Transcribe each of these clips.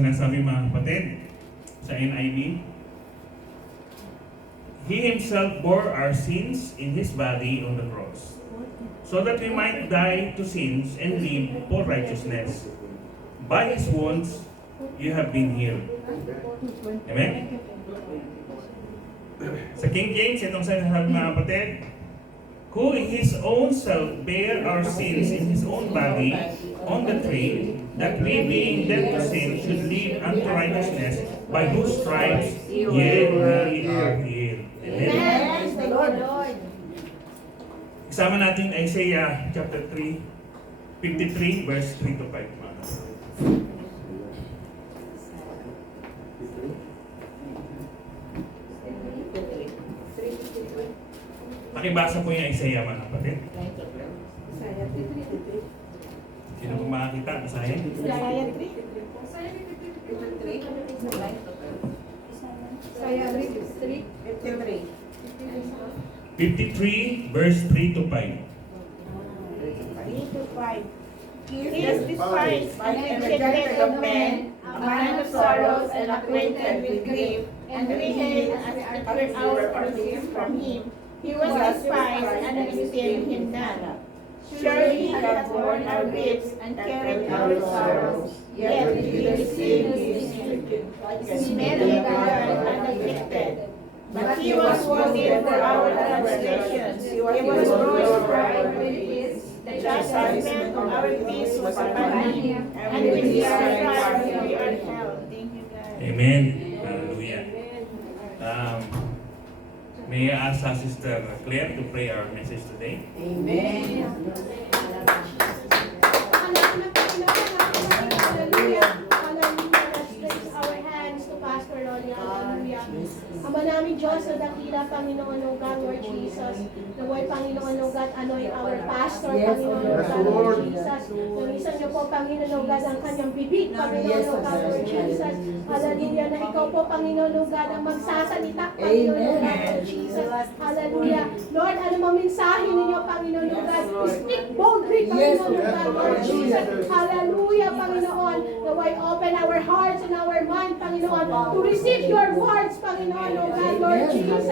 sinasabi mga kapatid sa NIV. He Himself bore our sins in His body on the cross, so that we might die to sins and live for righteousness. By His wounds, you have been healed. Amen? Sa King James, itong sinasabi mga kapatid, who in His own self bare our sins in His own body on the tree, that we being dead to sin should live unto righteousness, by whose stripes ye we are healed. Amen. Isama natin Isaiah chapter 3, 53 verse 3 to 5. Pakibasa po yung Isaiah mga kapatid. Sino po makakita? Isaiah? Isaiah 3. Isaiah 3. 53 verse 3 to 5. 3 to 5. He is despised and rejected of men, a man of sorrows and acquainted with grief, and we hid as our sins from him. He was despised and we esteemed him not. Surely he hath borne our griefs and carried our sorrows, yet we received his stricken, smitten and afflicted. But he was wounded for our transgressions, he was bruised for our iniquities. The chastisement of our peace was upon him, and with his stripes we are healed. Thank you, God. Amen. Hallelujah. May I ask Sister Claire to pray our message today? Amen. Ama namin Diyos na dakila, Panginoon o God, Lord Jesus. Naway Panginoon o God, ano'y our pastor, Panginoon o God, Lord Jesus. Nanisan niyo po, Panginoon o God, ang kanyang bibig, Panginoon o God, Lord Jesus. Hallelujah, na ikaw po, Panginoon o God, ang magsasalita, Panginoon o God, Lord Jesus. Hallelujah. Lord, ano mang mensahe ninyo, Panginoon o God, speak boldly, Panginoon o God, Lord Jesus. Hallelujah, Panginoon. Naway open our hearts and our mind, Panginoon, to receive your words, Panginoon o God, Lord Jesus.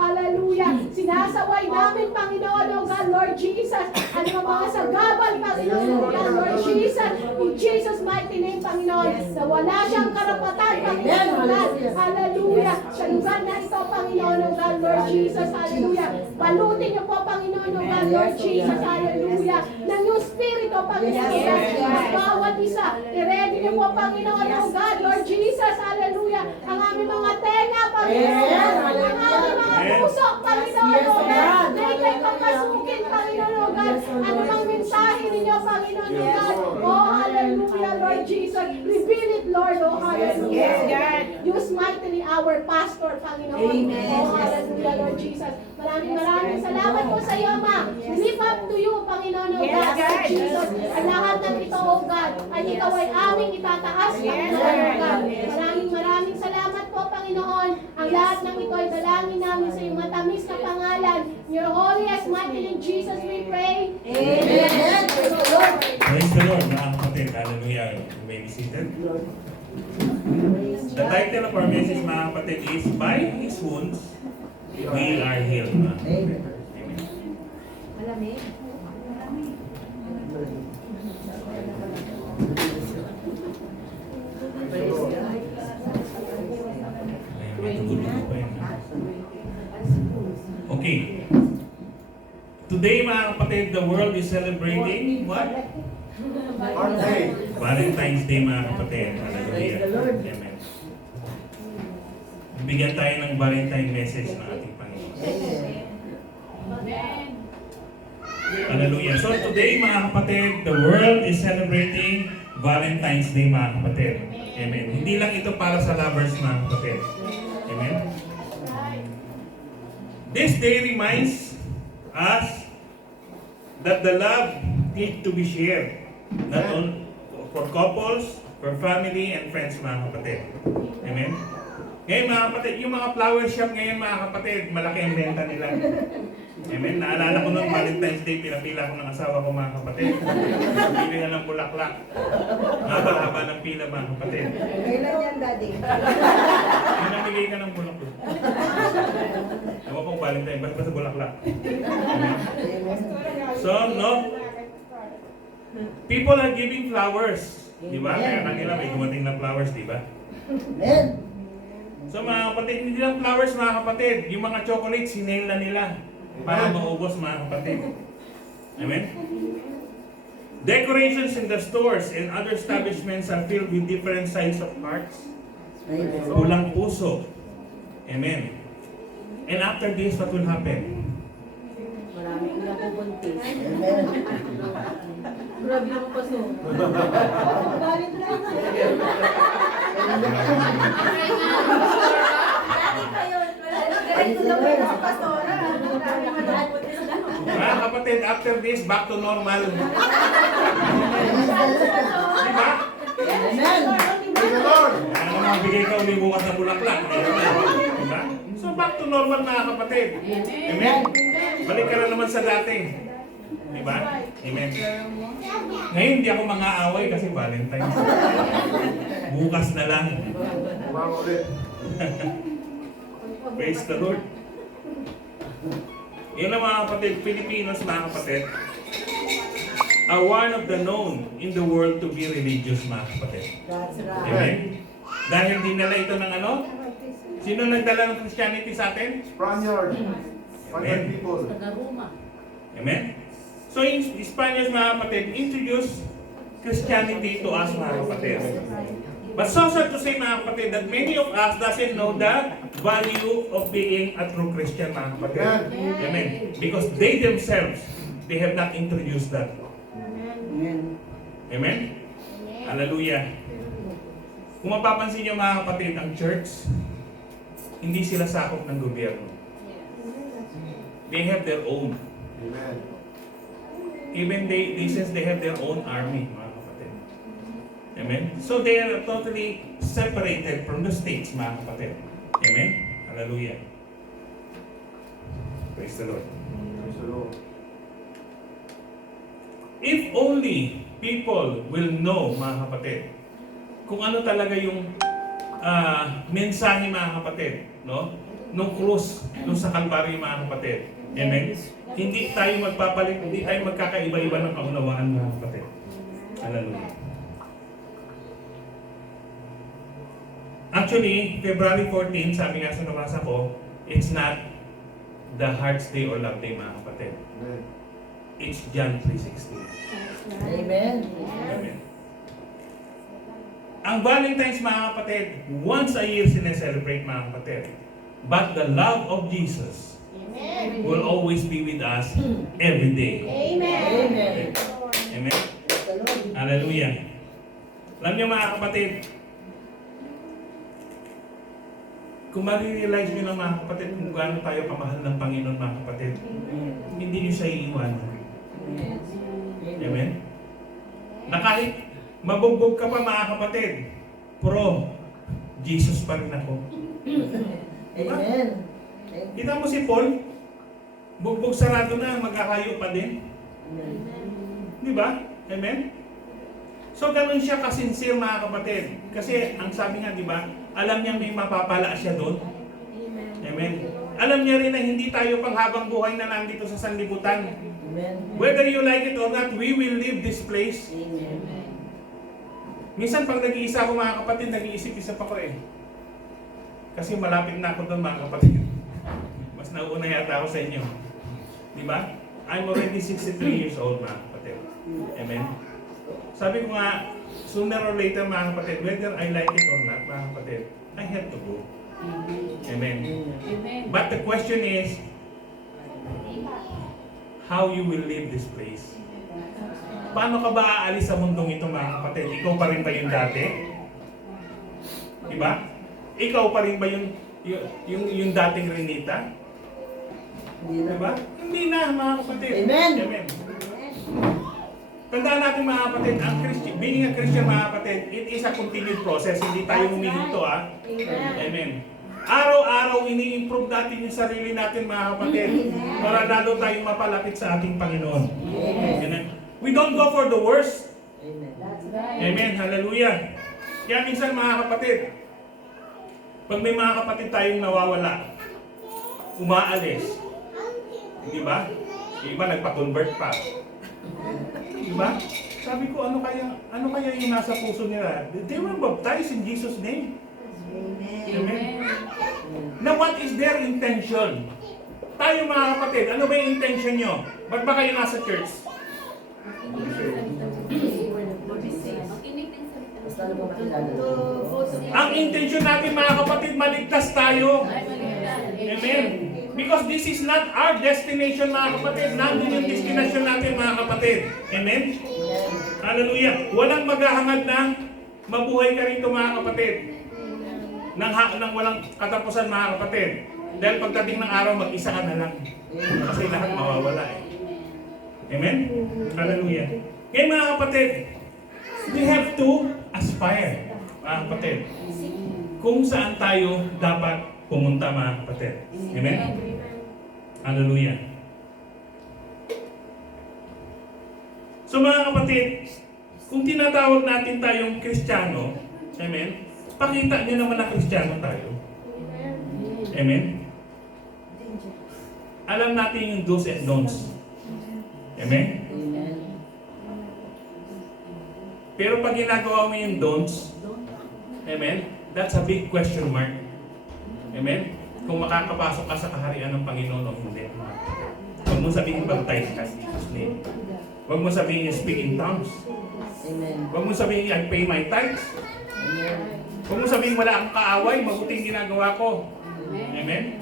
Hallelujah. Sinasaway namin, Panginoon o God, Lord Jesus. Ano ang mga sagabal, Panginoon o God, Lord Jesus. In Jesus' mighty name, Panginoon, na wala siyang karapatan, Panginoon o God. Hallelujah. Sa lugar na ito, Panginoon o God, Lord Jesus. Hallelujah. Balutin niyo po, Panginoon o God, Lord Jesus. Hallelujah. Ng yung Spirito, Panginoon o God. Ang bawat isa. I-ready niyo po, Panginoon o God, Lord Jesus. Hallelujah. Ang aming mga tenga, Panginoon. Ang aming mga puso, Panginoon o God. Na ikay papasukin, Panginoon o God. Ano mang mensahe ninyo, Panginoon o God. Oh, hallelujah, Lord Jesus. Reveal it, Lord. Oh, hallelujah. Use mightily our pastor, Panginoon. Oh, hallelujah, Lord Jesus. Maraming salamat po sa iyo, Ama. Lift up to you, Panginoon o God, Lord Jesus. Ang lahat ng ito, O God, ay ikaw ay aming itataas, Panginoon o God. Maraming salamat po, Panginoon. Ang lahat ng ito ay dalangin namin sa iyong matamis na pangalan. In your holiest mighty name, Jesus, we pray. Amen. Praise the Lord. Praise the Lord, mga kapatid. Hallelujah. You may be seated. The title of our message, mga kapatid, is By His wounds, we are healed. Amen. Malamig. Okay. Today, mga kapatid, the world is celebrating what? Valentine's Day, mga kapatid. Hallelujah. Amen. Bigyan tayo ng Valentine message ng ating Panginoon. Hallelujah. So today, mga kapatid, the world is celebrating Valentine's Day, mga kapatid. Amen. Hindi lang ito para sa lovers, mga kapatid. Amen. This day reminds us that the love needs to be shared. Not only for couples, for family and friends, mga kapatid. Amen. Ngayon mga kapatid, yung mga flower shop ngayon mga kapatid, malaki ang benta nila. Amen. Naalala ko noong Valentine's Day, pinapila ko ng asawa ko mga kapatid. Pili na ng bulaklak. Haba-haba ng pila mga kapatid. Kailan yan, Daddy? Yung namigay ka ng bulaklak. Ewan kong Valentine, basta bulaklak. Amen. So, no? People are giving flowers. Di ba? Kaya kanila may dumating na flowers, di ba? Amen. So mga kapatid, hindi lang flowers mga kapatid. Yung mga chocolates, sinail na nila. Para maubos mga kapatid. Amen? Decorations in the stores and other establishments are filled with different sizes of hearts. Kulang puso. Amen. And after this, what will happen? Maraming nakubuntis. Amen. Grabe yung paso. Mga kapatid, after this, back to normal. Di ba? Amen. Ano mga bigay ka uli bukas na bulaklak. Diba? So back to normal mga kapatid. Amen? Balik ka na naman sa dati. Diba? Amen. Ngayon hindi ako mga-away kasi Valentine's. Bukas na lang. Praise the Lord. Yun ang mga kapatid, Filipinos mga kapatid, are one of the known in the world to be religious mga kapatid. That's right. Amen? Dahil dinala ito ng ano? Sino nagdala ng Christianity sa atin? Spaniard. Spaniard people. Amen? So in Spanish mga kapatid, introduce Christianity to us mga kapatid. But so sad to say mga kapatid that many of us doesn't know the value of being a true Christian mga kapatid. Amen? Because they themselves, they have not introduced that. Amen. Amen? Hallelujah. Kung mapapansin nyo mga kapatid, ang church, hindi sila sakop ng gobyerno. They have their own. Amen. Even since they have their own army, mga kapatid. Amen? So they are totally separated from the states, mga kapatid. Amen? Hallelujah. Praise the Lord. Praise the Lord. If only people will know, mga kapatid, kung ano talaga yung mensahe, mga kapatid, no? Nung krus, nung sa Kalbaryo, mga kapatid. Amen? Hindi tayo magpapalit, hindi tayo magkakaiba-iba ng kaunawaan, mga kapatid. Hallelujah. Actually, February 14, sabi nga sa nabasa ko, it's not the Heart's Day or Love Day, mga kapatid. Amen. It's John 3:16. Amen. Amen. Ang Valentine's, mga kapatid, once a year sineselebrate, mga kapatid. But the love of Jesus will always be with us every day. Amen. Amen. Hallelujah. Alam niyo mga kapatid, kung marirealize niyo na mga kapatid kung gaano tayo kamahal ng Panginoon, mga kapatid, hindi niyo siya iiwanan. Amen? Na kahit mabugbog ka pa mga kapatid, pro Jesus pa rin ako. Amen. Kita mo si Paul, bugbog sarado na, magkakayo pa din. Di ba? Amen? So ganun siya kasincere mga kapatid. Kasi ang sabi nga, di ba, alam niya may mapapala siya doon. Amen. Alam niya rin na hindi tayo panghabang buhay na nandito sa sanlibutan. Amen. Whether you like it or not, we will leave this place. Amen. Minsan pag nag-iisa ako mga kapatid, nag-iisip-isip ako eh. Kasi malapit na ako doon mga kapatid. Mas nauuna yata ako sa inyo. Di ba? I'm already 63 years old mga kapatid. Amen. Sabi ko nga, sooner or later mga kapatid, whether I like it or not mga kapatid, I have to go. Amen. But the question is, how you will leave this place? Paano ka ba aalis sa mundong ito mga kapatid? Ikaw pa rin ba yung dati? Diba? Ikaw pa rin ba yung dating Renita? Diba? Hindi na mga kapatid. Amen. Amen. Tandaan natin mga kapatid, ang being a Christian mga kapatid, it is a continued process. Hindi tayo humihinto. Amen. Araw-araw ini-improve natin yung sarili natin, mga kapatid, para lalo tayong mapalapit sa ating Panginoon. Amen. We don't go for the worst. Amen. Amen. Hallelujah. Kaya minsan, mga kapatid, pag may mga kapatid tayong nawawala, umaalis, di ba? Yung iba nagpa-convert pa. Di ba? Sabi ko, ano kaya yung nasa puso nila? They were baptized in Jesus' name. Amen. Now, what is their intention? Tayo, mga kapatid, ano ba yung intention nyo? Ba't ba kayo nasa church? Mas lalo mo makilala. Ang intention natin, mga kapatid, maligtas tayo. Amen. Because this is not our destination, mga kapatid. Nandun yung destination natin, mga kapatid. Amen? Hallelujah. Walang maghahangad na mabuhay ka rito, mga kapatid. Nang walang katapusan, mga kapatid. Dahil pagdating ng araw, mag-isa ka na lang. Kasi lahat mawawala eh. Amen? Hallelujah. Ngayon, mga kapatid, we have to aspire, mga kapatid, kung saan tayo dapat pumunta, mga kapatid. Amen? Hallelujah. So, mga kapatid, kung tinatawag natin tayong Kristiyano, amen, pakita niyo naman na Kristiyano tayo. Amen? Alam natin yung do's and don'ts. Amen? Amen. Pero pag ginagawa mo yung don'ts, amen, that's a big question mark. Amen? Kung makakapasok ka sa kaharian ng Panginoon o hindi. Huwag mo sabihin baptize ka in Jesus' name. Huwag mo sabihin you speak in tongues. Amen. Huwag mo sabihin I pay my tithes. Amen. Huwag mo sabihin wala akong kaaway, mabuting ginagawa ko. Amen?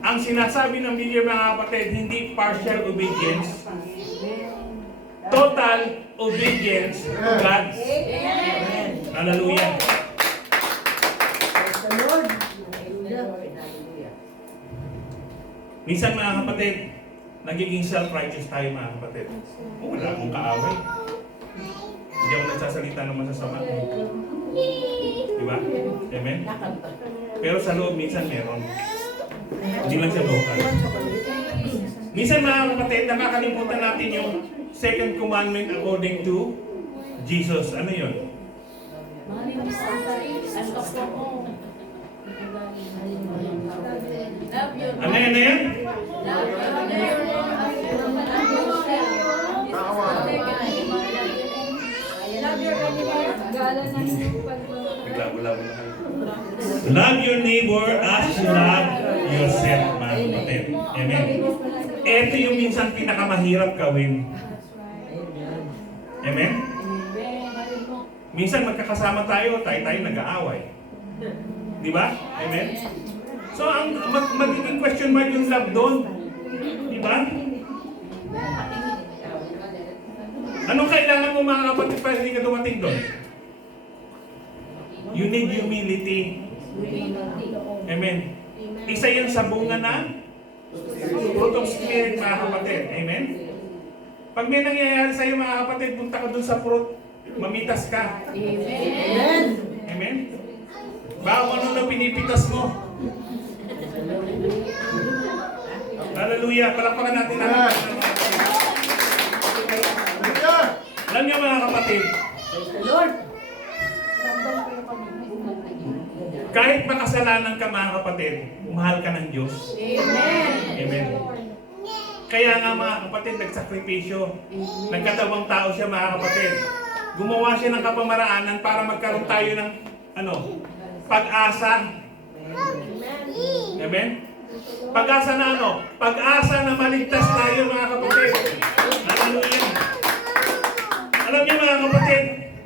Ang sinasabi ng Biblia, mga kapatid, hindi partial obedience. Total obedience to God. Amen. Hallelujah. Praise the Lord. Hallelujah. Minsan, mga kapatid, nagiging self-righteous tayo, mga kapatid. Oh, wala akong kaaway. Hindi ako nagsasalita ng masasama. Diba? Amen? Pero sa loob, minsan meron. Hindi lang siya local. Minsan, mga kapatid, nakakalimutan natin yung second commandment according to Jesus. Ano yun? Ano yan na yan? Bigla-bula na kayo. Love your neighbor as you love yourself, mga kapatid. Amen. Ito yung minsan pinakamahirap gawin. Amen? Minsan magkakasama tayo nag-aaway. Di ba? Amen? So, ang magiging question mark yung love doon. Di ba? Anong kailangan mo, mga kapatid, para hindi ka dumating doon? You need humility. Amen. Isa yan sa bunga na fruit of spirit, mga kapatid. Amen? Pag may nangyayari sa'yo, mga kapatid, punta ka dun sa fruit, mamitas ka. Amen. Amen? Baka ano na pinipitas mo. Hallelujah. Palakpakan natin ang alam niyo, mga kapatid, Praise the Lord. kahit makasalanan ka, mga kapatid, mahal ka ng Diyos. Amen. Kaya nga, mga kapatid, nagsakripisyo. Nagkatawang tao siya, mga kapatid. Gumawa siya ng kapamaraanan para magkaroon tayo ng pag-asa. Amen? Pag-asa na ano? Pag-asa na maligtas tayo, mga kapatid. Hallelujah. Alam niyo, mga kapatid,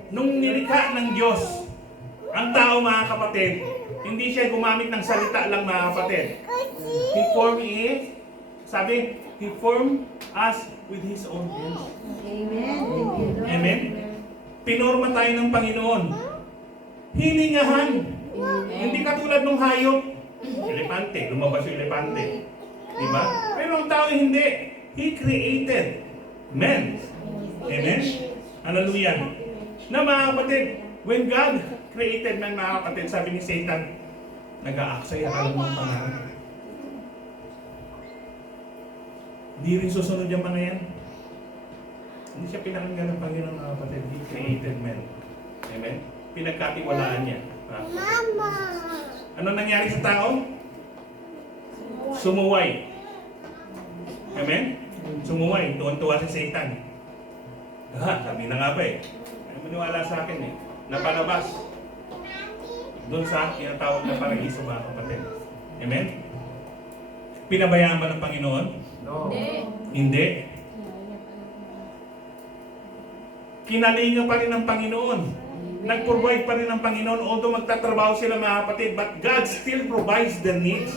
nung nilikha ng Diyos ang tao, mga kapatid, hindi siya gumamit ng salita lang, mga kapatid. He formed He formed us with His own hands. Amen? Pinorma tayo ng Panginoon. Hiningahan. Hindi katulad ng hayop. Elepante, lumabas yung elepante. Diba? Pero ang tao hindi. He created men. Amen? Hallelujah. Na, mga kapatid, when God created man, mga kapatid, sabi ni Satan, nag-aaksaya ka lang ng pangalan. Hindi rin susunod yung mga yan. Hindi siya pinakinggan ng Panginoon, mga kapatid. He created man. Amen? Pinagkatiwalaan niya. Mama! Ano nangyari sa tao? Sumuway. Amen? Sumuway. Tuwan-tuwa si Satan. Sabi na nga ba eh. Ay, maniwala sa akin eh. Napalabas. Doon sa tinatawag na paraiso, mga kapatid. Amen? Pinabayaan ba ng Panginoon? No. Hindi. Kinalinga pa rin ng Panginoon. Nag-provide pa rin ng Panginoon. Although magtatrabaho sila, mga kapatid, but God still provides the needs.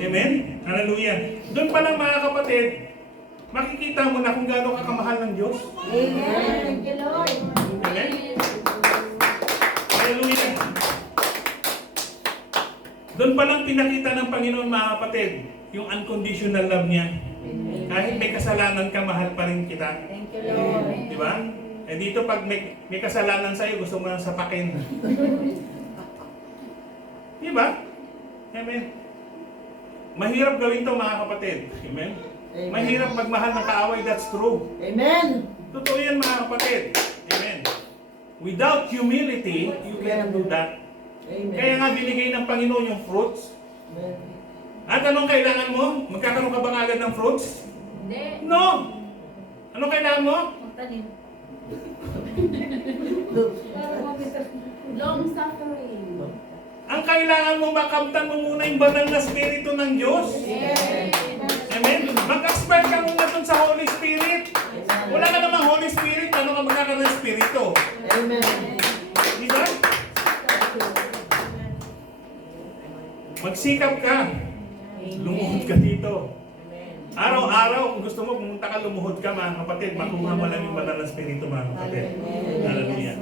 Amen? Hallelujah. Doon pa lang, mga kapatid, makikita mo na kung gaano ka kamahal ng Diyos. Amen. Thank you, Lord. Amen? Hallelujah. Doon pa lang pinakita ng Panginoon, mga kapatid, yung unconditional love niya. Kahit may kasalanan ka, mahal pa rin kita. Thank you, Lord. Di ba? Eh dito pag may kasalanan sa'yo, gusto mo nang sapakin. Di ba? Amen. Mahirap gawin to, mga kapatid. Amen? Amen. Mahirap magmahal ng kaaway, that's true. Amen. Totoo yan, mga kapatid. Amen. Without humility, you cannot do that. Amen. Kaya nga binigay ng Panginoon yung fruits. Amen. At anong kailangan mo? Magkakaroon ka ba agad ng fruits? Hindi. No! Anong kailangan mo? Magtanim. Long suffering. Ang kailangan mo makamtan mo muna yung banal na spirito ng Diyos. Amen? Mag-aspire ka muna dun sa Holy Spirit. Wala ka namang Holy Spirit, ano ka magkakaroon ng spirito? Amen. Di ba? Magsikap ka. Lumuhod ka dito. Araw-araw, kung gusto mo, pumunta ka, lumuhod ka, mga kapatid. Makuha mo lang yung banal na spirito, mga kapatid. Hallelujah.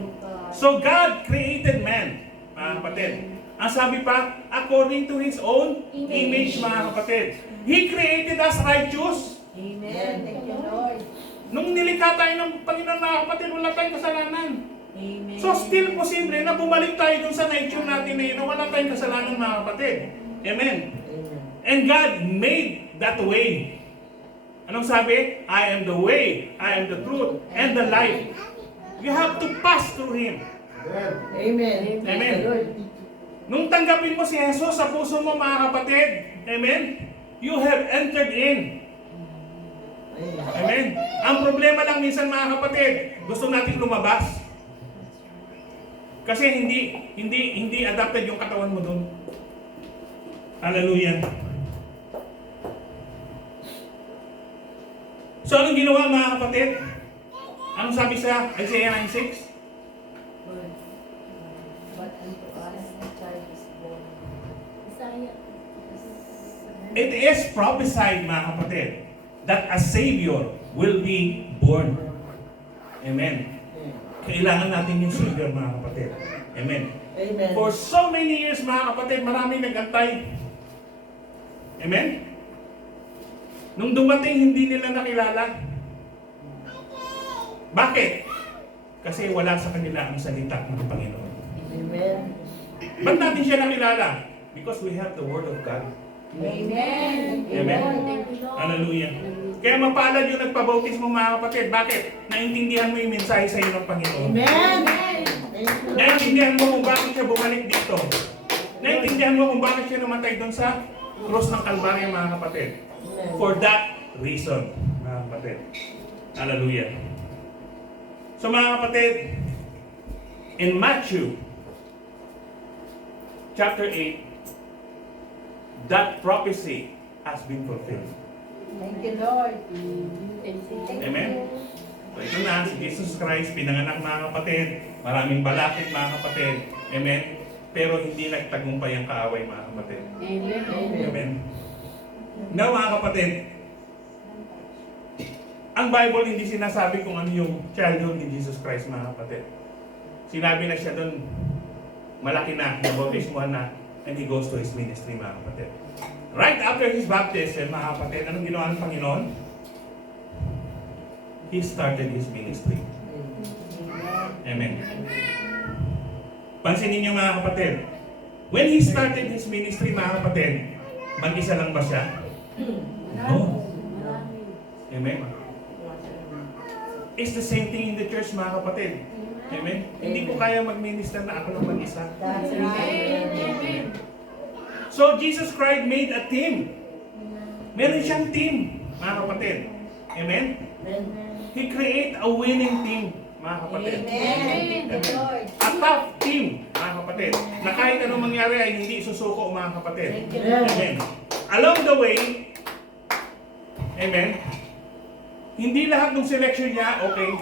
So God created man, mga kapatid. Ang sabi pa, according to His own image, mga kapatid. He created us righteous. Amen. Thank you, Lord. Nung nilikha tayo ng Panginoon, mga kapatid, wala tayong kasalanan. Amen. So still posible na bumalik tayo dun sa nature natin na yun na wala tayong kasalanan, mga kapatid. Amen. Amen. And God made that way. Anong sabi? I am the way, I am the truth, and the life. You have to pass through Him. Amen. Amen. Amen. Lord. Nung tanggapin mo si Jesus sa puso mo, mga kapatid, amen, you have entered in. Amen. Ang problema lang minsan, mga kapatid, gusto natin lumabas. Kasi hindi adapted yung katawan mo doon. Hallelujah. So anong ginawa, mga kapatid? Anong sabi sa Isaiah 9:6? But unto us a child is born. Isaiah. It is prophesied, mga kapatid, that a Savior will be born. Amen. Kailangan natin yung Savior, mga kapatid. Amen. Amen. For so many years, mga kapatid, maraming nag-antay. Amen? Nung dumating, hindi nila nakilala. Bakit? Kasi wala sa kanila ang salita ng Panginoon. Amen. Ba't natin siya nakilala? Because we have the Word of God. Amen. Amen. Thank you, Lord. Hallelujah. Kaya mapalad yung nagpabautismo, mga kapatid. Bakit? Naintindihan mo yung mensahe sa iyo ng Panginoon. Amen. Thank you. Naintindihan mo kung bakit siya bumalik dito. Naintindihan mo kung bakit siya namatay doon sa cross ng Kalbaryo, mga kapatid. For that reason, mga kapatid. Hallelujah. So, mga kapatid, in Matthew chapter 8, that prophecy has been fulfilled. Thank you, Lord. Amen? So, ito na, si Jesus Christ, pinanganak, mga kapatid. Maraming balakid, mga kapatid. Amen? Pero hindi nagtagumpay ang kaaway, mga kapatid. Amen. Amen. Now, mga kapatid, ang Bible hindi sinasabi kung ano yung childhood ni Jesus Christ, mga kapatid. Sinabi na siya doon, malaki na, nabautismuhan na, and He goes to His ministry, mga kapatid. Right after His baptism, mga kapatid, anong ginawa ng Panginoon? He started His ministry. Amen. Pansinin niyo mga kapatid. When he started his ministry, mga kapatid, mag-isa lang ba siya? No. Amen. It's the same thing in the church, mga kapatid. Amen. Hindi ko kaya mag-minister na ako lang mag-isa. That's right. Amen. So Jesus Christ made a team. Meron siyang team, mga kapatid. Amen. He create a winning team, mga kapatid. Amen. A tough team, mga kapatid. Na kahit anong mangyari ay hindi susuko, mga kapatid. Amen. Along the way, amen, hindi lahat ng selection niya, okay,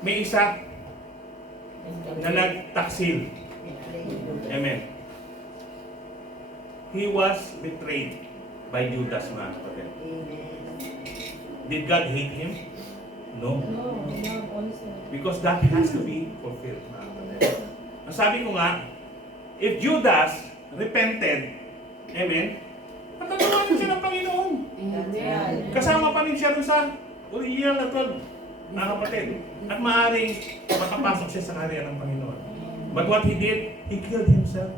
may isa na nagtaksil. Amen. He was betrayed by Judas, mga kapatid. Did God hate him? No. Because that has to be fulfilled, mga kapatid. Ang sabi ko nga, if Judas repented, amen, patatawanan siya ng Panginoon. Kasama pa rin siya dun sa original na 12, mga kapatid. At maaaring makapasok siya sa karya ng Panginoon. But what he did, he killed himself.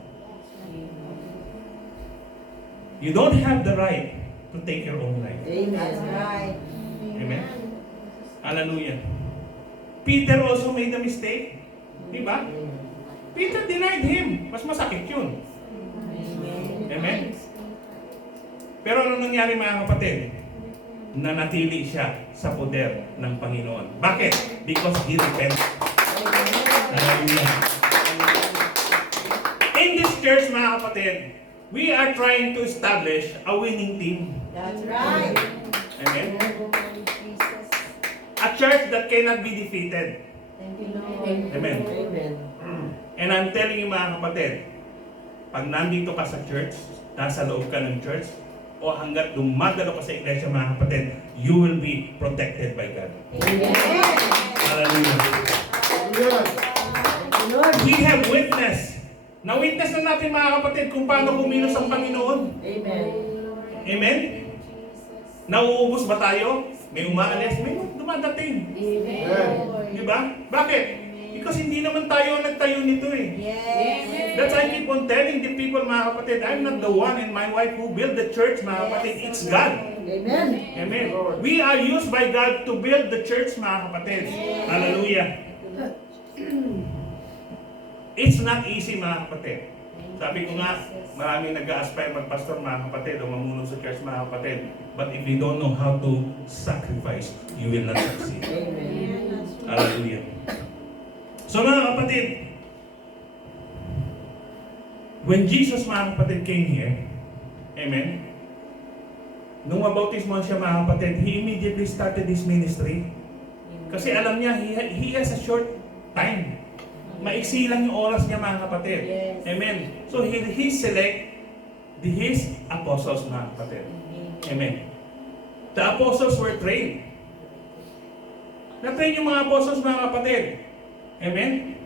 You don't have the right to take your own life. Amen? Hallelujah. Peter also made a mistake. Diba? Peter denied him. Mas masakit yun. Amen? Pero ano nangyari, mga kapatid? Nanatili siya sa poder ng Panginoon. Bakit? Because he repented. Hallelujah. In this church, mga kapatid, we are trying to establish a winning team. That's right. Amen? A church that cannot be defeated. Amen. Amen. And I'm telling you, mga kapatid, pag nandito ka sa church, nasa loob ka ng church, o hanggat dumadalo ka sa iglesia, mga kapatid, you will be protected by God. Hallelujah. Hallelujah. We have witness. Na-witness na natin, mga kapatid, kung paano kumilos ang Panginoon. Amen. Amen? Nauubos ba tayo? May umaalis? May dumadating. Amen. Di ba? Bakit? Because hindi naman tayo nagtayo nito eh. Yes. That's why I keep on telling the people, mga kapatid, I'm not the one and my wife who build the church, mga kapatid. It's God. Amen. Amen. We are used by God to build the church, mga kapatid. Hallelujah. It's not easy, mga kapatid. Sabi ko nga, maraming nag-aspire magpastor, mga kapatid, o mamuno sa church, mga kapatid. But if you don't know how to sacrifice, you will not succeed. Amen. Hallelujah. So, mga kapatid, when Jesus, mga kapatid, came here, amen, nung mabautismo siya, mga kapatid, he immediately started his ministry. Kasi alam niya, he has a short time. Maiksi lang yung oras niya, mga kapatid. Yes. Amen. So, he select his apostles, mga kapatid. Amen. The apostles were trained. Na-train yung mga apostles, mga kapatid. Amen?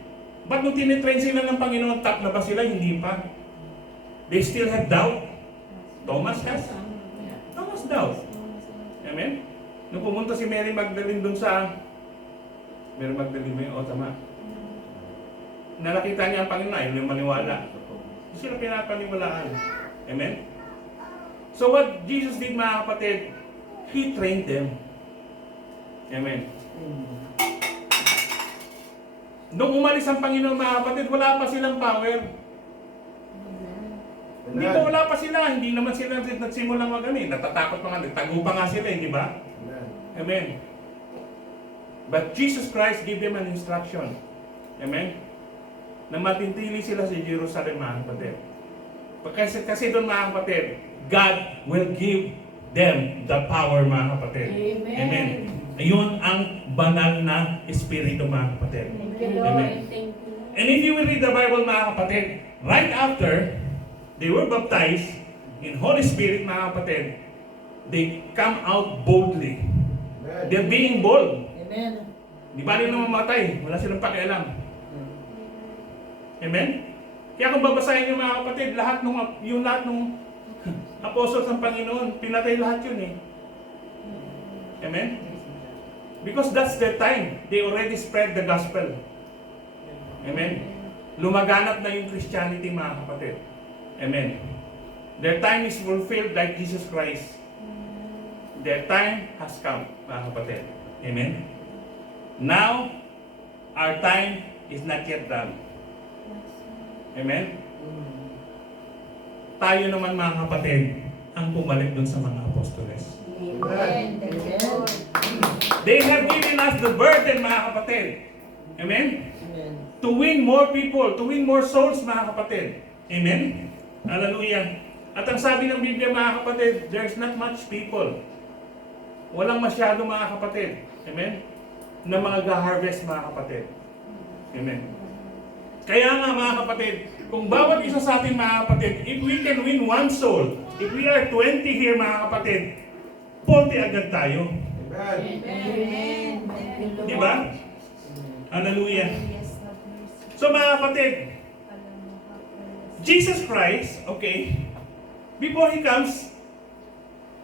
Ba't nung tinitrain sila ng Panginoon, top na ba sila? Hindi pa. They still have doubt. Thomas has. Thomas doubt. Amen? Nung pumunta si Mary Magdalene dun sa... Mary Magdalene mo yun? O, tama. Nakita niya ang Panginoon, ayaw niya maniwala. Hindi sila pinapaniwalaan. Amen? So what Jesus did, mga kapatid, He trained them. Amen. Nung umalis ang Panginoon, mga kapatid, wala pa silang power. Hindi pa wala pa sila. Hindi naman sila nagsimulang mag-ani. Natatakot pa nga. Nagtago pa nga sila, hindi ba? Amen. Amen. But Jesus Christ gave them an instruction. Amen. Na matintili sila sa Jerusalem, mga kapatid. Kasi doon, mga kapatid, God will give them the power, mga kapatid. Amen. Ayun ang banal na espiritu, mga kapatid. Amen. And if you will read the Bible, mga kapatid, right after they were baptized in Holy Spirit, mga kapatid, they come out boldly. Amen. They're being bold. Amen. Di ba rin naman mamatay? Wala silang pakialam. Amen? Kaya kung babasahin niyo, mga kapatid, lahat ng apostles ng Panginoon, pinatay lahat yun eh. Amen? Because that's their time. They already spread the gospel. Amen? Lumaganap na yung Christianity, mga kapatid. Amen. Their time is fulfilled like Jesus Christ. Their time has come, mga kapatid. Amen. Now, our time is not yet done. Amen. Tayo naman, mga kapatid, ang pumalik dun sa mga apostoles. Amen. They have given us the burden, mga kapatid. Amen? To win more people, to win more souls, mga kapatid. Amen? Hallelujah. At ang sabi ng Biblia, mga kapatid, there's not much people. Walang masyado, mga kapatid. Amen? Na mga ga-harvest, mga kapatid. Amen? Kaya nga, mga kapatid, kung bawat isa sa atin, mga kapatid, if we can win one soul, if we are 20 here, mga kapatid, 40 agad tayo. Amen. Di ba? Hallelujah. So, mga kapatid, Jesus Christ, okay, before He comes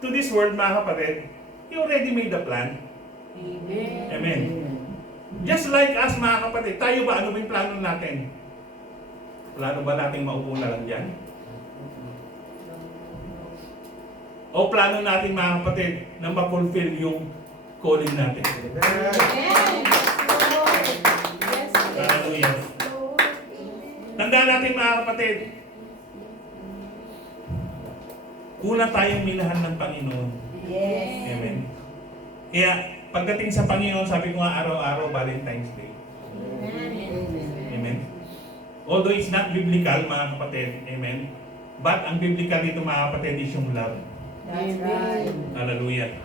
to this world, mga kapatid, He already made the plan. Amen. Just like us, mga kapatid, tayo ba, ano ba yung plano natin? Plano ba natin maupo na lang dyan? O plano natin, mga kapatid, na ma-fulfill yung calling natin? Hallelujah. Tandaan natin, mga kapatid, una tayong minahan ng Panginoon. Amen. Kaya, pagdating sa Panginoon, sabi ko nga araw-araw, Valentine's Day. Amen. Although it's not biblical, mga kapatid, amen. But ang biblical dito, mga kapatid, is yung love. That's right. Hallelujah.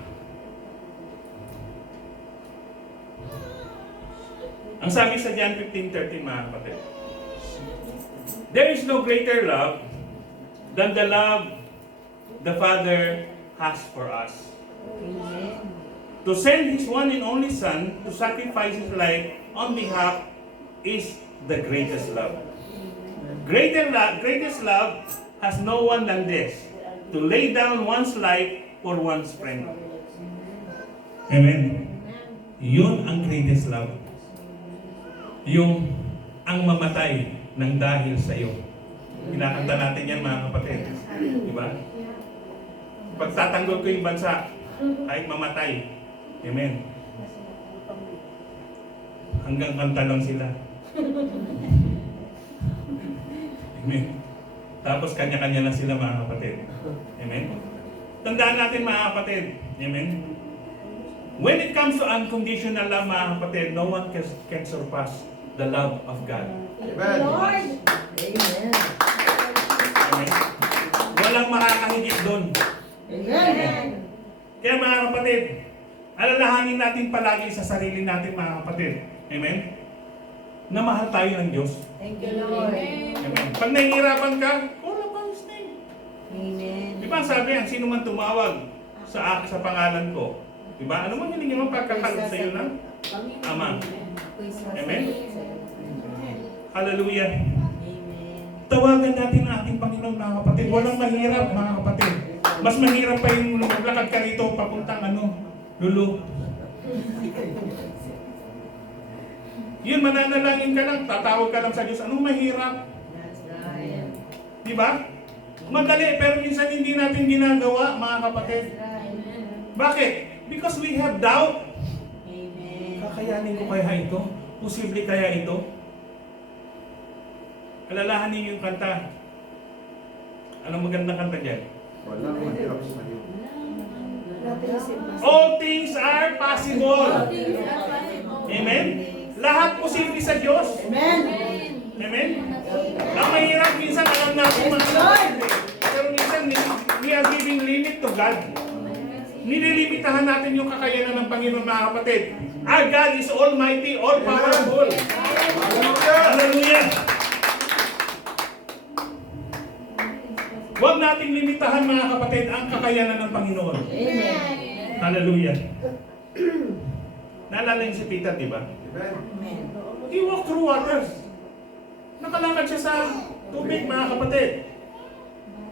Ang sabi sa John 15:13, mga kapatid, there is no greater love than the love the Father has for us. To send His one and only Son to sacrifice His life on behalf is the greatest love. Greatest love has no one than this, to lay down one's life for one's friend. Amen. Yun ang greatest love. Yung ang mamatay ng dahil sa iyo. Kinakanta natin yan, mga kapatid. Diba? Pagtatanggol ko yung bansa, kahit mamatay. Amen. Hanggang kanta lang sila. Amen. Tapos kanya-kanya na sila, mga kapatid. Amen. Tandaan natin, mga kapatid. Amen. When it comes to unconditional love, mga kapatid, no one can surpass the love of God. Lord. Amen. Walang makakahigit doon. Amen. Kaya, mga kapatid, alalahanin natin palagi sa sarili natin, mga kapatid. Amen. Na mahal tayo ng Diyos. Thank you, Lord. Amen. Pag nahihirapan ka, call upon His name. Amen. Di ba sabi, ang sino man tumawag sa pangalan ko, di ba? Ano man hiling mo pagkakalit sa iyo ng Ama. Amen. Hallelujah. Tawagan natin ang ating Panginoon, mga kapatid. Walang mahirap, mga kapatid. Mas mahirap pa yung maglakad ka rito papuntang Lulu. Yun, mananalangin ka lang, tatawag ka lang sa Diyos. Anong mahirap? That's right. Di ba? Madali, pero minsan hindi natin ginagawa, mga kapatid. Bakit? Because we have doubt. Amen. Kakayanin ko kaya ito? Posible kaya ito? Alalahanin yung kanta. Anong magandang kanta dyan? Walang mahirap sa iyo. All things are possible. Amen? Lahat posible sa Diyos. Amen. Amen? Ang mahirap minsan, alam natin pero minsan, we are giving limit to God. Nililimitahan natin yung kakayanan ng Panginoon, mga kapatid. Our God is almighty, all powerful. Hallelujah! Huwag nating limitahan, mga kapatid, ang kakayanan ng Panginoon. Amen. Hallelujah! Naalala niyo si Peter, di ba? Amen. He walked through waters. Nakalakad siya sa tubig, mga kapatid.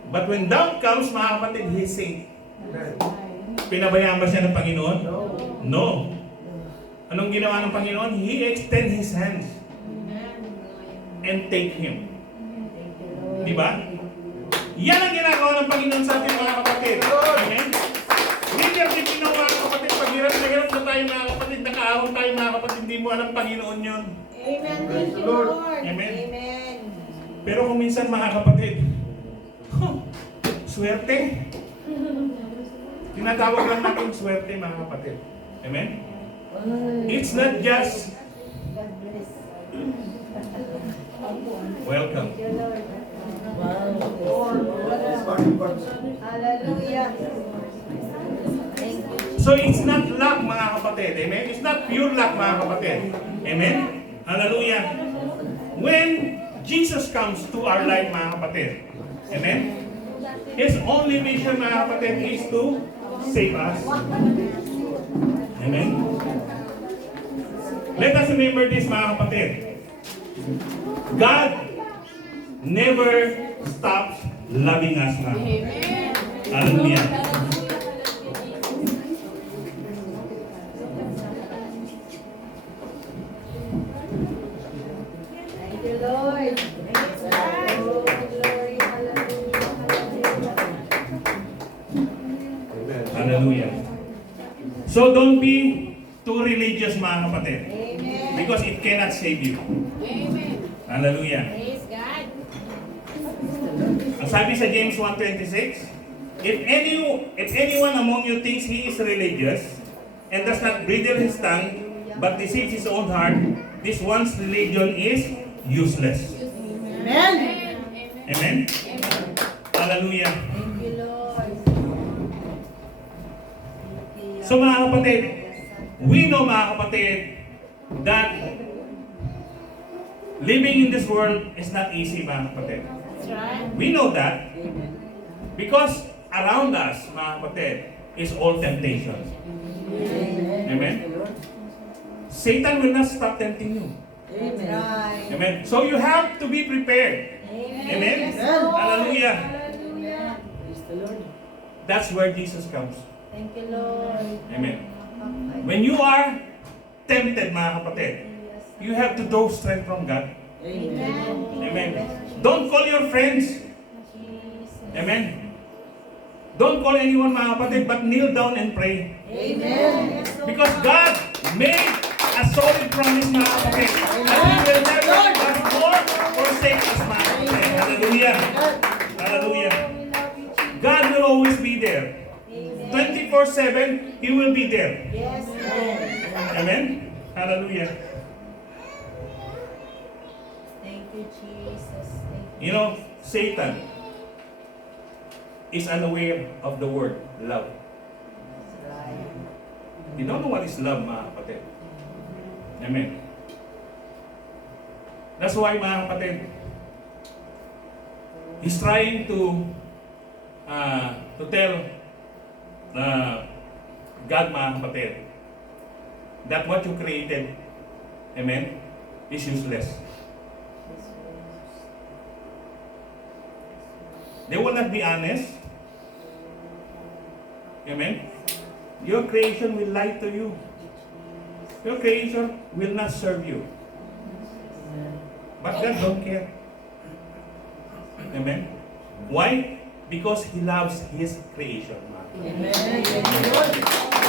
But when doubt comes, mga kapatid, he sank. Pinabayaan ba siya ng Panginoon? No. Anong ginawa ng Panginoon? He extended His hands. and take Him. Thank you, Lord. Di ba? Yan ang ginagawa ng Panginoon sa atin, mga kapatid. Amen? Hindi din ginawa, mga kapatid. Pag hirap na hirap na tayo, mga kapatid, nakaahon tayo, mga kapatid, hindi mo alam Panginoon yun. Amen. Thank you, Lord. Amen? Amen. Pero kung minsan, mga kapatid, swerte. Tinatawag lang natin swerte, mga kapatid. Amen? It's not just God bless. welcome. Thank you, Lord. Hallelujah. Thank you. So it's not luck, mga kapatid. Amen? It's not pure luck, mga kapatid. Amen? Hallelujah. When Jesus comes to our life, mga kapatid. Amen? His only mission, mga kapatid, is to save us. Amen? Let us remember this, mga kapatid. God never stops loving us, mga kapatid. Hallelujah. Thank you, Lord. Glory, hallelujah, hallelujah. Amen. Hallelujah. So don't be too religious, mga kapatid. Amen. Because it cannot save you. Hallelujah. Praise God. Ang sabi sa James 1:26, if anyone among you thinks he is religious and does not bridle his tongue but deceives his own heart, this one's religion is useless. Amen. Amen? Hallelujah. Thank you, Lord. So mga kapatid, we know, mga kapatid, that living in this world is not easy, mga kapatid. That's right. We know that because around us, mga kapatid, is all temptation. Amen? Satan will not stop tempting you. That's right. Amen? So you have to be prepared. Amen? Hallelujah. Hallelujah. That's where Jesus comes. Thank you, Lord. Amen. When you are tempted, mga kapatid, you have to draw strength from God. Amen. Don't call your friends. Amen. Don't call anyone, mga kapatid, but kneel down and pray. Amen. Because God made a solid promise, mga kapatid, that He will never leave us nor forsake us, mga kapatid. Hallelujah. Hallelujah. God will always be there. 24/7, He will be there. Yes, Lord. Amen. Hallelujah. Thank you, Jesus. Thank you. You know, Satan is unaware of the word love. That's right. You don't know what is love, mga kapatid. Amen. That's why, mga kapatid, he's trying to tell God, mga kapatid, that what you created, amen, is useless. They will not be honest. Amen. Your creation will lie to you. Your creation will not serve you. But God don't care. Amen. Why? Because He loves His creation.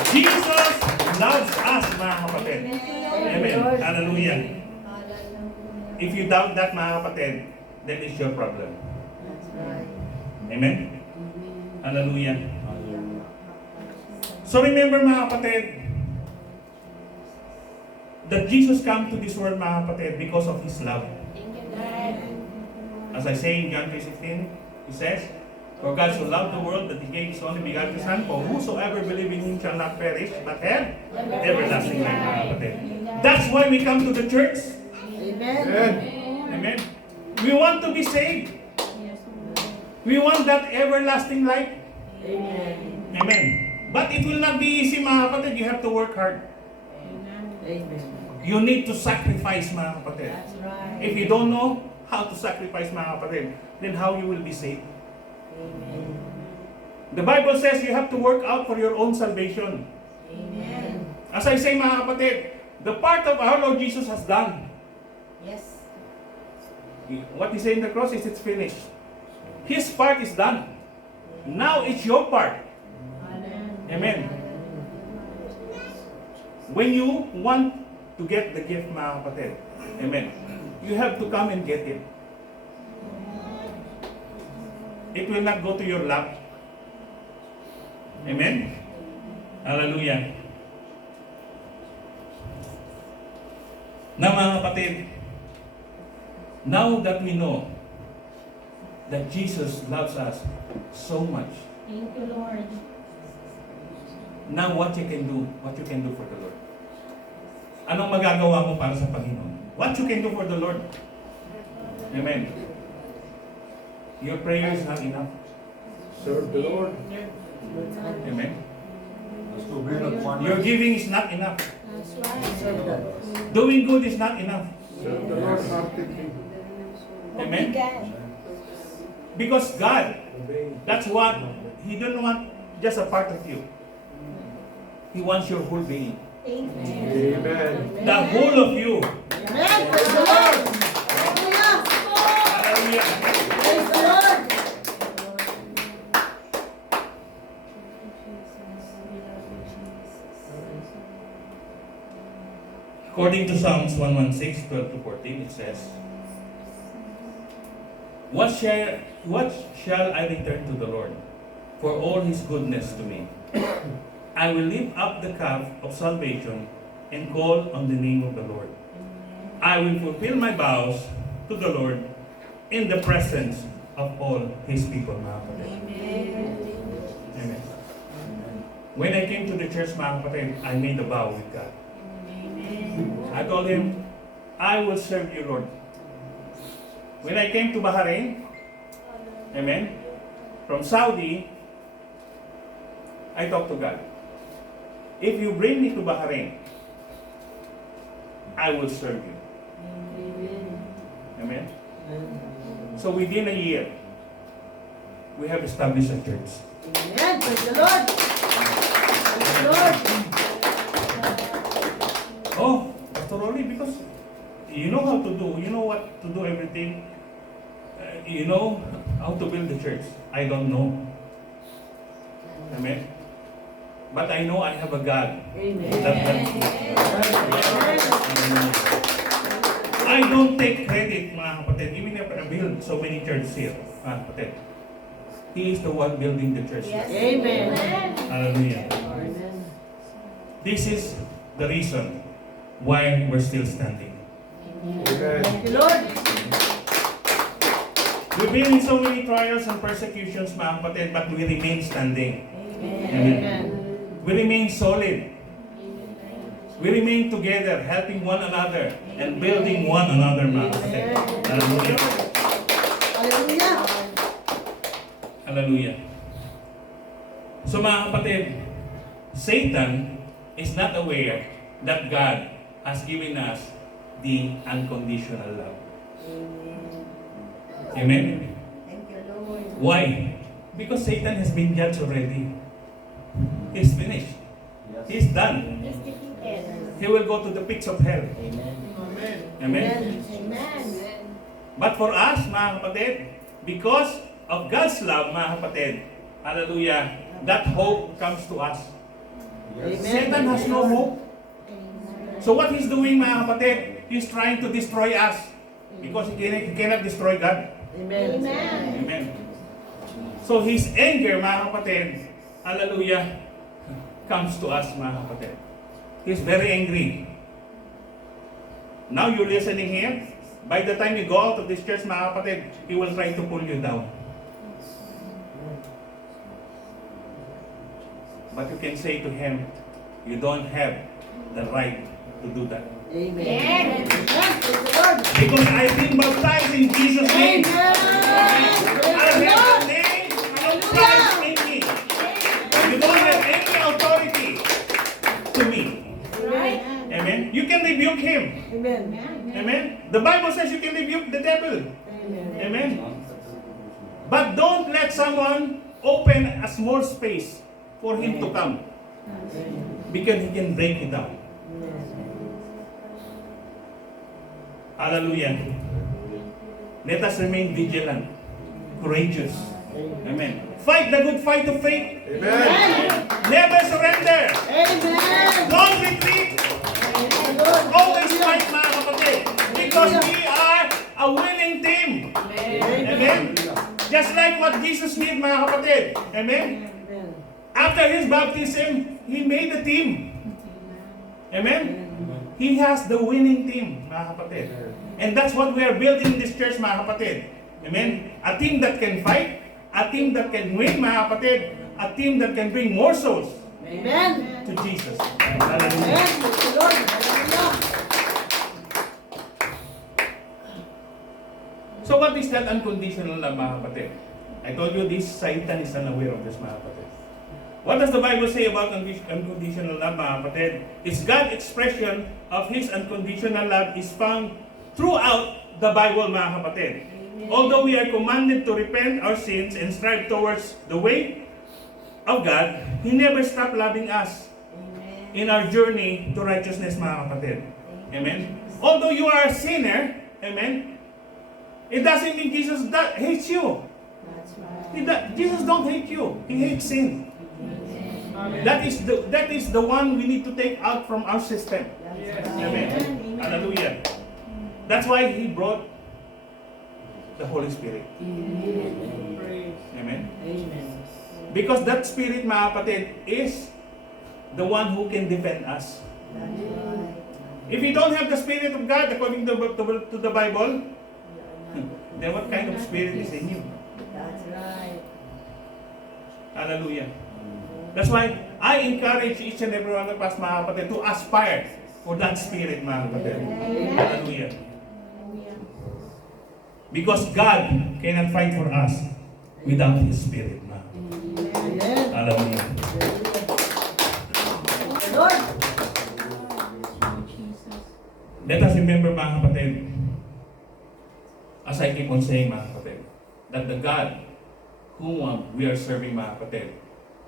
Jesus loves us, mga kapatid. Amen. Hallelujah. Hallelujah. If you doubt that, mga kapatid, then it's your problem. That's right. Amen. Hallelujah. So remember, mga kapatid, that Jesus came to this world, mga kapatid, because of His love. Thank you, God. As I say in John 3:16, He says, for God so loved the world that He gave His only begotten Son, for whosoever believe in Him shall not perish, but have everlasting life, mga kapatid. That's why we come to the church. Amen. Amen. We want to be saved. We want that everlasting life. Amen. But it will not be easy, mga kapatid. You have to work hard. You need to sacrifice, mga kapatid. That's right. If you don't know how to sacrifice, mga kapatid, then how you will be saved? Amen. The Bible says you have to work out for your own salvation. Amen. As I say, mga kapatid, the part of our Lord Jesus has done. Yes. What he said in the cross is it's finished. His part is done. Now it's your part. Amen. When you want to get the gift, mga kapatid, amen, you have to come and get it. It will not go to your lap. Amen? Hallelujah. Now, mga kapatid, now that we know that Jesus loves us so much, Thank you, Lord. now what you can do for the Lord. Anong magagawa mo para sa Panginoon? What you can do for the Lord? Amen. Your prayer is not enough. Serve the Lord. Amen. As to men of one. Your giving is not enough. That's right. Doing good is not enough. Serve the Lord, not thinking. Amen. Obrigado. Because God, Obey. that's what, He don't want just a part of you. He wants your whole being. Thank you. Amen. The whole of you. Amen. Praise the Lord. Hallelujah. Hallelujah. Praise the Lord. According to Psalms 116, 12 to 14, it says, What shall I return to the Lord for all His goodness to me? I will lift up the cup of salvation and call on the name of the Lord. I will fulfill my vows to the Lord in the presence of all His people. Mga kapatid. Amen. When I came to the church, mga kapatid, I made a vow with God. I told Him, I will serve you, Lord. When I came to Bahrain, amen, from Saudi, I talked to God. If you bring me to Bahrain, I will serve you. Amen. So within a year, we have established a church. Amen. Praise the Lord. Praise the Lord. Oh, Pastor Rolly, because you know how to do, you know what to do everything. You know how to build the church. I don't know. Amen. But I know I have a God that helps me. I don't take credit, mga kapatid, even if I build so many churches here, mga kapatid. He is the one building the church. Yes. Amen. Hallelujah. This is the reason why we're still standing. Amen. Thank you, Lord. We've been in so many trials and persecutions, mga kapatid, but we remain standing. Amen. We remain solid. We remain together, helping one another and building one another, mga kapatid. Hallelujah. Hallelujah. Hallelujah. So mga kapatid, Satan is not aware that God has given us the unconditional love. Amen? Thank you, Lord. Why? Because Satan has been judged already. He's finished. He's done. He's defeated. He will go to the pits of hell. Amen. Amen? Amen. But for us, mga kapatid, because of God's love, mga kapatid, hallelujah, that hope comes to us. Yes. Satan has no hope. So what he's doing, mga kapatid, he's trying to destroy us because he cannot destroy God. Amen. Amen. Amen. So his anger, mga kapatid, hallelujah, comes to us, mga kapatid. He's very angry. Now you're listening here. By the time you go out of this church, mga kapatid, he will try to pull you down. But you can say to him, you don't have the right to do that. Amen. Praise the Lord. Because I've been baptized in Jesus' name. Amen. I have the name of Christ in me. You don't have any authority to me. Right. Amen. You can rebuke him. Amen. Amen. The Bible says you can rebuke the devil. Amen. But don't let someone open a small space for him to come. Because he can break you down. Hallelujah. Let us remain vigilant, courageous. Amen. Fight the good fight of faith. Amen. Never surrender. Amen. Don't retreat. Always fight, mga kapatid. Because we are a winning team. Amen. Just like what Jesus did, mga kapatid. Amen. After his baptism, he made a team. Amen. He has the winning team, mga kapatid. And that's what we are building in this church, mga kapatid. Amen. A team that can fight, a team that can win, mga kapatid, a team that can bring more souls Amen. to Jesus. Amen. Hallelujah. Praise the Lord. Hallelujah. So what is that unconditional love, mga kapatid? I told you this, Satan is unaware of this, mga kapatid. What does the Bible say about unconditional love, mga kapatid? It's God's expression of His unconditional love is found throughout the Bible, mga kapatid. Although we are commanded to repent our sins and strive towards the way of God, He never stopped loving us in our journey to righteousness, mga kapatid. Amen? Although you are a sinner, amen, it doesn't mean Jesus hates you. Jesus don't hate you. He hates sin. That is the one we need to take out from our system. Amen. Hallelujah. That's why He brought the Holy Spirit. Amen. Because that Spirit, mga kapatid, is the one who can defend us. If you don't have the Spirit of God, according to the Bible, then what kind of spirit is in you? That's right. Hallelujah. That's why I encourage each and every one of us, mga kapatid, to aspire for that spirit, mga kapatid. Hallelujah. Because God cannot fight for us without His Spirit, mga kapatid. Hallelujah. Lord. Let us remember, mga kapatid, as I keep on saying, mga kapatid, that the God whom we are serving, mga kapatid,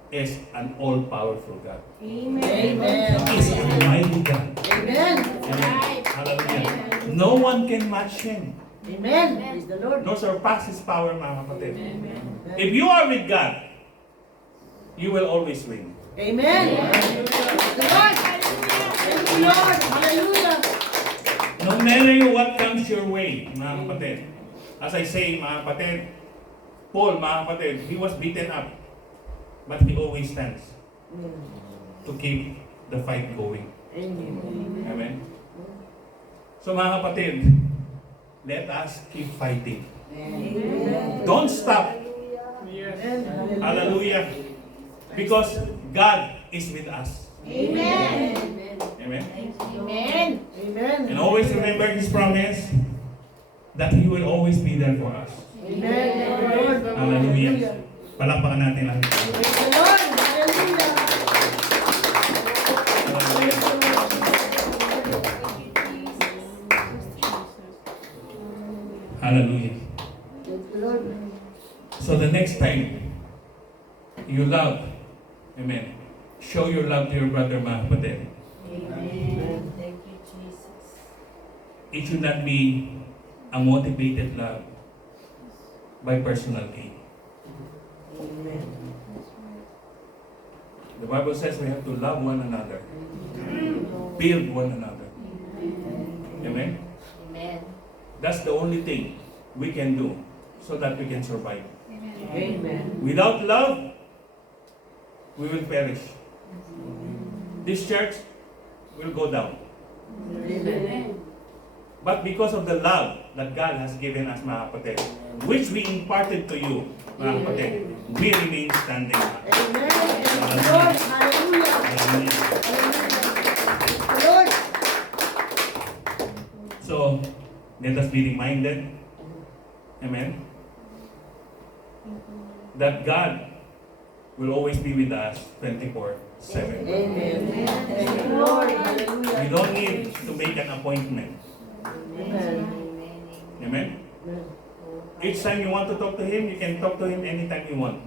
is an all-powerful God. Amen. He is a mighty God. Amen. Amen. Hallelujah. No one can match Him, Amen. Praise the Lord. nor surpass His power, mga kapatid. If you are with God, you will always win. Amen. Praise the Lord. Thank you, Lord. Hallelujah. No matter what comes your way, mga kapatid. As I say, mga kapatid, Paul, mga kapatid, he was beaten up. But he always stands to keep the fight going. Amen. So mga kapatid, let us keep fighting. Don't stop. Hallelujah. Because God is with us. Amen. Amen. Amen. Amen. And always remember His promise that He will always be there for us. Amen. Thank you, Lord. Hallelujah. Palakpakan natin lang. Praise the Lord. Hallelujah. Hallelujah. Thank you, Lord. So the next time you love, amen, show your love to your brother, mga kapatid. Amen. Thank you, Jesus. It should not be a motivated love by personal gain. The Bible says we have to love one another, build one another. Amen? Amen. That's the only thing we can do so that we can survive. Amen. Without love, we will perish. This church will go down. Amen. But because of the love that God has given us, mga kapatid, which we imparted to you, mga kapatid, we remain standing. Amen. Thank you, Lord. Hallelujah. Hallelujah. Thank you, Lord. So, let us be reminded, amen, that God will always be with us 24/7. Amen. Thank you, Lord. Hallelujah. We don't need to make an appointment. Amen. Amen? Each time you want to talk to Him, you can talk to Him anytime you want.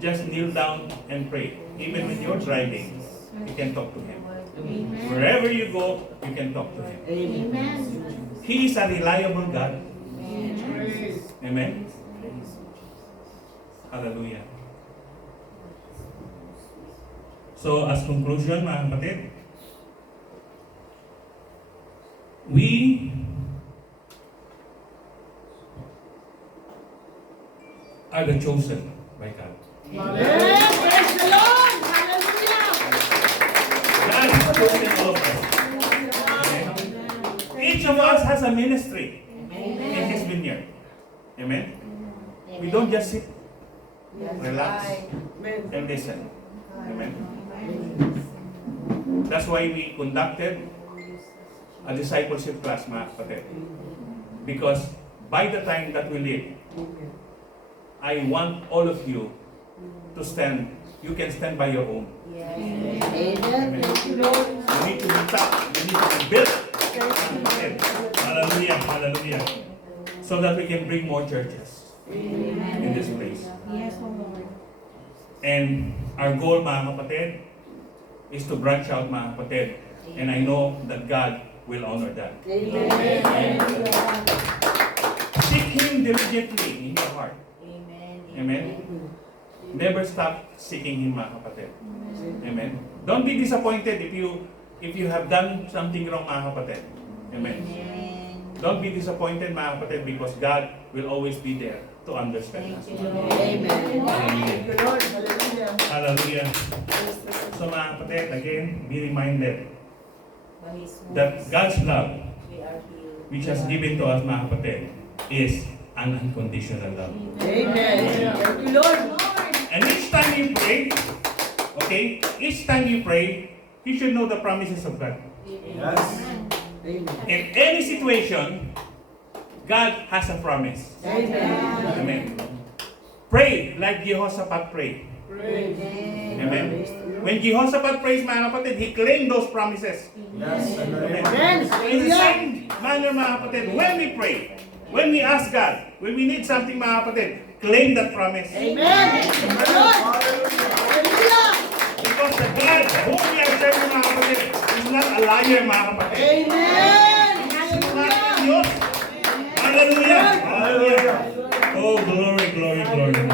Just kneel down and pray. Even when you're driving, you can talk to Him. Wherever you go, you can talk to Him. Amen. He is a reliable God. Praise. Amen? Hallelujah. So, as conclusion, mga kapatid, we are the chosen by God. Yes, praise the Lord! Hallelujah! God has chosen all of us. Amen. Each of us has a ministry in His vineyard. Amen? We don't just sit, relax, and listen. Amen? That's why we conducted a discipleship class, mga kapatid. Because by the time that we leave, I want all of you to stand. You can stand by your own. Amen. Amen. Thank you, Lord. You need to be taught. You need to be built. Hallelujah. Hallelujah. So that we can bring more churches in this place. Yes, O Lord. And our goal, mga kapatid, is to branch out, mga kapatid. And I know that God will honor that. Amen. Seek Him diligently in your heart. Amen. Never stop seeking Him, mga kapatid. Amen. Don't be disappointed if you have done something wrong, mga kapatid. Amen. Don't be disappointed, mga kapatid, because God will always be there to understand us. Amen. Thank you, Lord. Hallelujah. Hallelujah. So, mga kapatid, again, be reminded that God's love, which has given to us, mga kapatid, is an unconditional love. Amen. Thank you, Lord. And each time you pray, okay, each time you pray, you should know the promises of God. Yes. Amen. In any situation, God has a promise. Amen. Amen. Pray like Jehoshaphat prayed. Praise. Amen. When Jehoshaphat prays, mga kapatid, he claimed those promises. Yes. Amen. Amen. In the same manner, mga kapatid, when we pray, when we ask God, when we need something, mga kapatid, claim that promise. Amen. Thank you, Lord. Hallelujah. Because the God whom we are serving, mga kapatid, is not a liar, mga kapatid. Amen. Sinungaling Diyos. Hallelujah. Hallelujah. Oh, glory, glory, glory.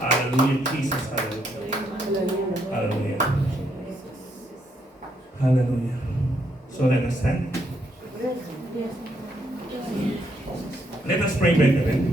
Hallelujah, Jesus. Hallelujah. Hallelujah. Hallelujah. So let us stand. Let us pray, brethren.